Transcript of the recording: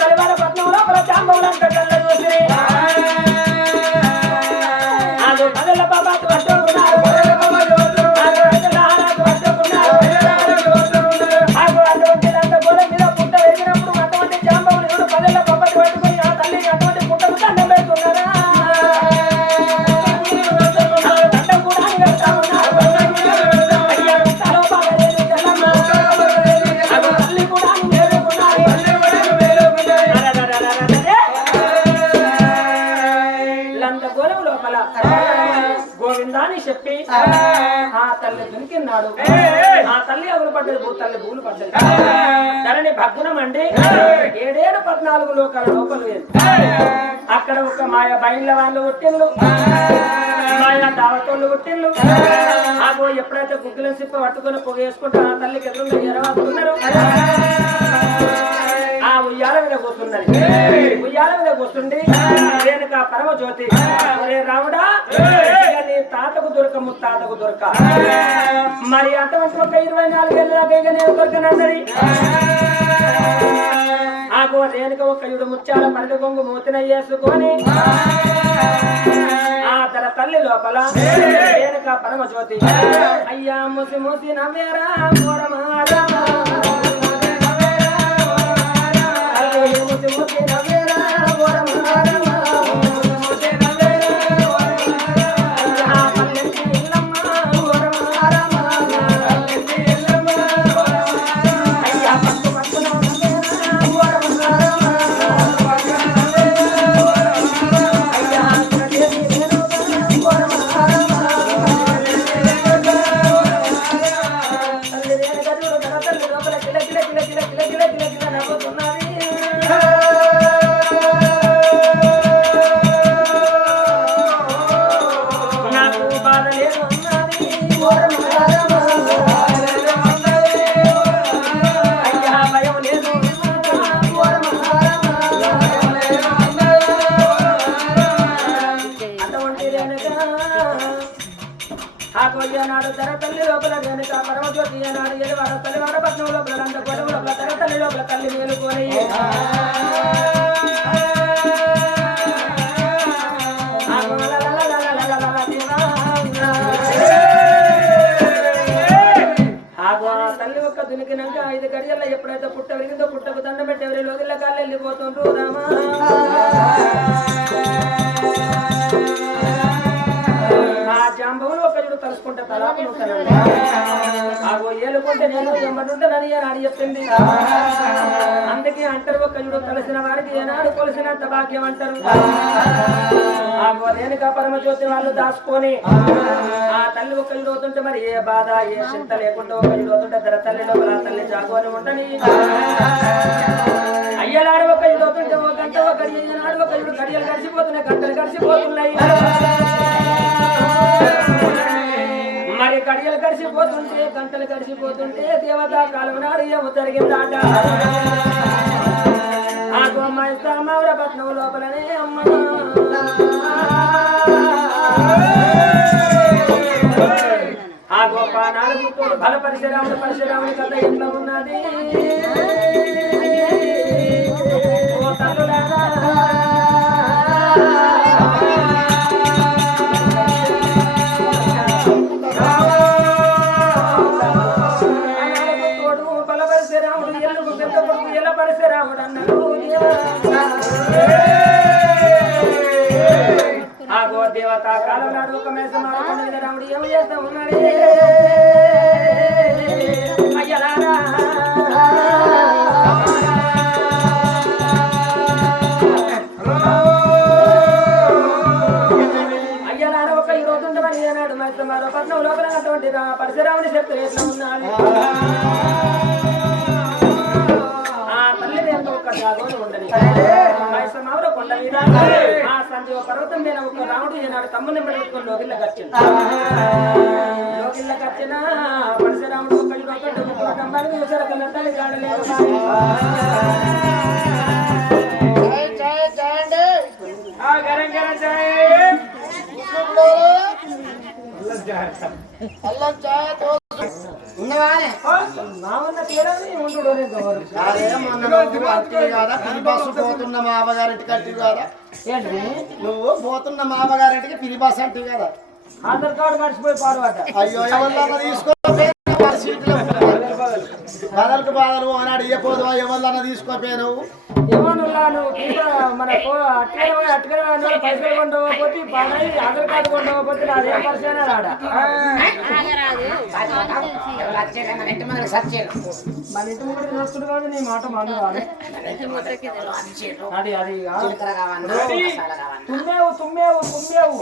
సరివాడ పట్నం లోపల చాంబవులంట కళ్ళ చూసి అది పదల బాబాకు పట్టుకున్నారు అటువంటి గోడ మీద పుట్ట వేసినప్పుడు అటువంటి చాంబవులు పదల బాబాకు పట్టుకుని ఆ తల్లి అటువంటి పుట్టకు దండం పెడుతున్నారా దండం కూడా పెడతా ఉన్నారు అయ్యా తలో బాగా లేదు తల్లి కూడా లందగోళం లోపల గోవిందాన్ని చెప్పి ఆ తల్లి దునికిన్నాడు ఆ తల్లి అగులు పడ్డది తల్లి భూలు పడ్డది ధరణి భగ్గునం అండి 714 లోకాల లోపల లేదు అక్కడ ఒక మాయ బయళ్ళ వాళ్ళు ఒట్టిళ్ళు మాయా దావతోళ్ళు ఒట్టిళ్ళు ఆగో ఎప్పుడైతే గుగ్గులను సిప్ప పట్టుకుని పొగ వేసుకుంటే ఆ తల్లికి ఎదురుగా ఎరవాస్తున్నారు ఆ ఉయ్యాల మీద కూర్చున్నది ఉయ్యాల మీద కూర్చుండి వెనుక పరమ జ్యోతి రాముడా నీ తాతకు దొరక ముత్తాతకు దొరక మరి అటువంటి ఒక 24 ఏళ్ళ నేను దొరకనన్నది ఆగో రేణుక ఒక యుడు ముత్యాల పరగ కొంగు మూతిన వేసుకొని ఆ తన తల్లి లోపల రేణుక పరమ జ్యోతి అయ్యా మూసి మూసి నవ్వేరా నాడు తన తల్లి లోపల వెనుక పరమజ్యోతి నాడు ఎడవాడ తల్లివాడ పట్నం లోపల నంద గొడవ లోపల తన తల్లి లోపల తల్లి మేలుకొని తల్లి ఒక్క దునికినాక 5 గడియల్లో ఎప్పుడైతే పుట్ట విరిగిందో పుట్టకు దండం పెట్టి ఎవరి లోగిళ్ళ కాళ్ళు వెళ్ళిపోతుండ్రు రామా జాంబవులు ఒకరు తలుసుకుంటే తలాపులు ఆగో ఏలుకుంటే నేను ఎమ్మడుంటానని అని చెప్పింది అందుకే అంటారు ఒకరు కలిసిన వారికి ఏనాడు కొలిసినంత భాగ్యం అంటారు ఆగో రేణుక పరమజ్యోతి వాళ్ళు దాచుకొని ఆ తల్లి ఒకరు అవుతుంటే మరి ఏ బాధ ఏ చింత లేకుండా ఒకరు అవుతుంటే ధర తల్లి లోపల తల్లి జాగోని ఉండని అయ్యలాడు ఒకరు అవుతుంటే ఒక గంట ఒకరి ఏనాడు ఒకరు గడియలు గడిచిపోతున్నాయి గంటలు గడిచిపోతున్నాయి మరి గడియలు గడిచిపోతుంటే గంటలు గడిచిపోతుంటే దేవతా కాలం నాడు ఏమో జరిగిందాట ఆ గోమాయిమౌర పట్నం లోపలనే అమ్మ ఆ గోప 4 కోడు బల పరశురాముడి కథ ఎట్లా ఉన్నది ఓ తల్లులారా పరశురాముడు అన్నాడు ఆగో దేవతా కాలం నాడు ఒక మేసమాడు రాముడు ఏం చేస్తా ఉన్నాడు అయ్యలారా అయ్యలారా ఒక 20 ఉండమని అన్నాడు మేసమాడు పట్నం లోపల అటువంటి పరశురాముడి శక్తులు ఎట్లా ఉన్నాడు కొండ మీద ఆ సంజీవ పర్వతం మీద ఒక రాముడు ఈనాడు తమ్ముని పెట్టుకుని లోగిళ్ళకి వచ్చింది లోగిళ్ళకి వచ్చిన పరశురాముడు ఒక కంబానికి తల్లి కాడలేదు అల్లం చాయ్ ఉన్నవానే నా ఉన్న తీరాని ఉండు బస్సు పోతున్న మామగారింటికి అంటివి కదా ఏంటి నువ్వు పోతున్న మామగారింటికి పిలి బస్ అంటివి కదా ఆధార్ కార్డు మర్చిపోయి పాడవాట అయ్యో ఎవరిదన్నా తీసుకోపోయాను బదలకు బాధలు అన్నాడు ఇయ్యపోదు ఎవరిదన్నా తీసుకోపోయాను ఏమన్నా నువ్వు మన అట్టుకర పైసలు కొండవపోతే పని ఆధార్ కార్డు కొండవపోతే నాదేం పరిచయం రాడా మన ఇంటి ముందు చూస్తుంది కాదు నీ మాట మన కాదు అది అది తుమ్మేవు తుమ్మేవు తుమ్మేవు